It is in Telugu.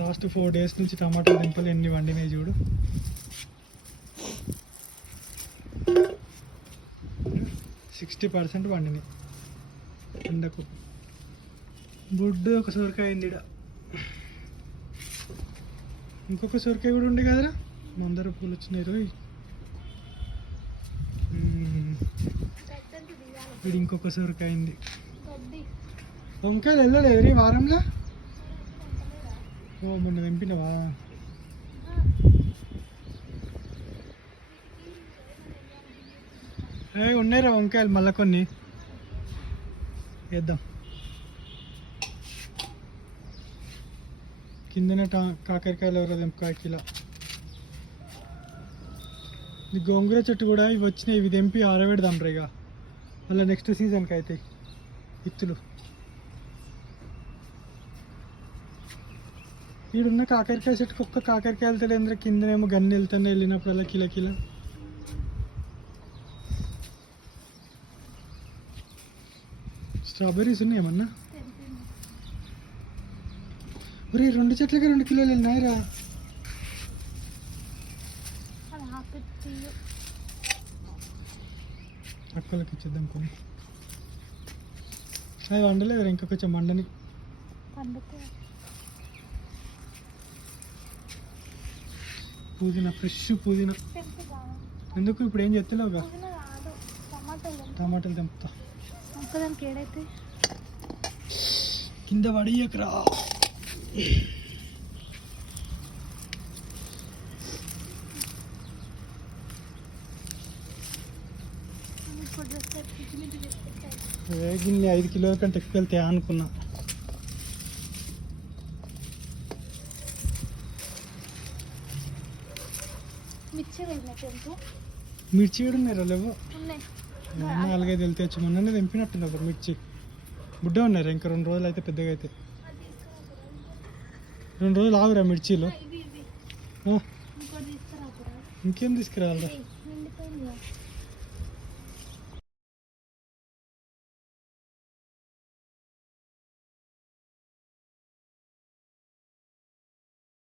లాస్ట్ 4 days నుంచి టమాటా దింపలు ఎన్ని వండినాయి చూడు. 60% వండినాయి ఎండకు. బుడ్డు ఒక సొరకాయ అయింది ఇక్కడ. ఇంకొక సొరకాయ కూడా ఉండే కదరా, మందార పూలు వచ్చినాయి రోజు. ఇది ఇంకొక సొరకాయ అయింది. వంకాయలు వెళ్ళలేదు ఈ వారంలో. ఓ మొన్న తెంపినవా? ఉన్నాయిరా వంకాయలు, మళ్ళీ కొన్ని వేద్దాం. కిందనే కాకరకాయలు ఎవరో తెంపకాయ కిలో. ఈ గోంగూర చెట్టు కూడా ఇవి వచ్చినాయి, ఇవి తెంపి ఆరబెడదాం రా ఇక, మళ్ళీ నెక్స్ట్ సీజన్కి అవుతాయి ఇత్తులు. ఈడున్న కాకరకాయ చెట్టుకు ఒక్క కాకరకాయ వెళ్తాడు అందరూ, కిందనేమో గన్ని వెళ్తానే వెళ్ళినప్పుడల్లా కిలో కిలో. స్ట్రాబెర్రీస్ ఉన్నాయేమన్నా? ఒరే 2 చెట్లకి 2 కిలోలు వెళ్ళినాయిరా. అక్కలకి ఇచ్చేద్దాం కొన్ని. అవి వండలేదు ఇంకా, కొంచెం వండని. పుదీనా, ఫ్రెష్ పుదీనా. ఎందుకు ఇప్పుడు ఏం చెత్తలేవుగా? టమాటాలు తెంపుతా. కింద పడియకరా. గిన్నె 5 కిలోల కంటే ఎక్కువ వెళ్తే అనుకున్నా. మిర్చి కూడా ఉన్నారా? లేవు, 4-5 వెళ్తే వచ్చి మొన్ననే తెంపినట్టుంది అప్పుడు మిర్చి. బుడ్డ ఉన్నారా? ఇంకా 2 రోజులు అయితే పెద్దగా అయితే. 2 రోజులు ఆగురా మిర్చీలు. ఇంకేం తీసుకురావాలరా?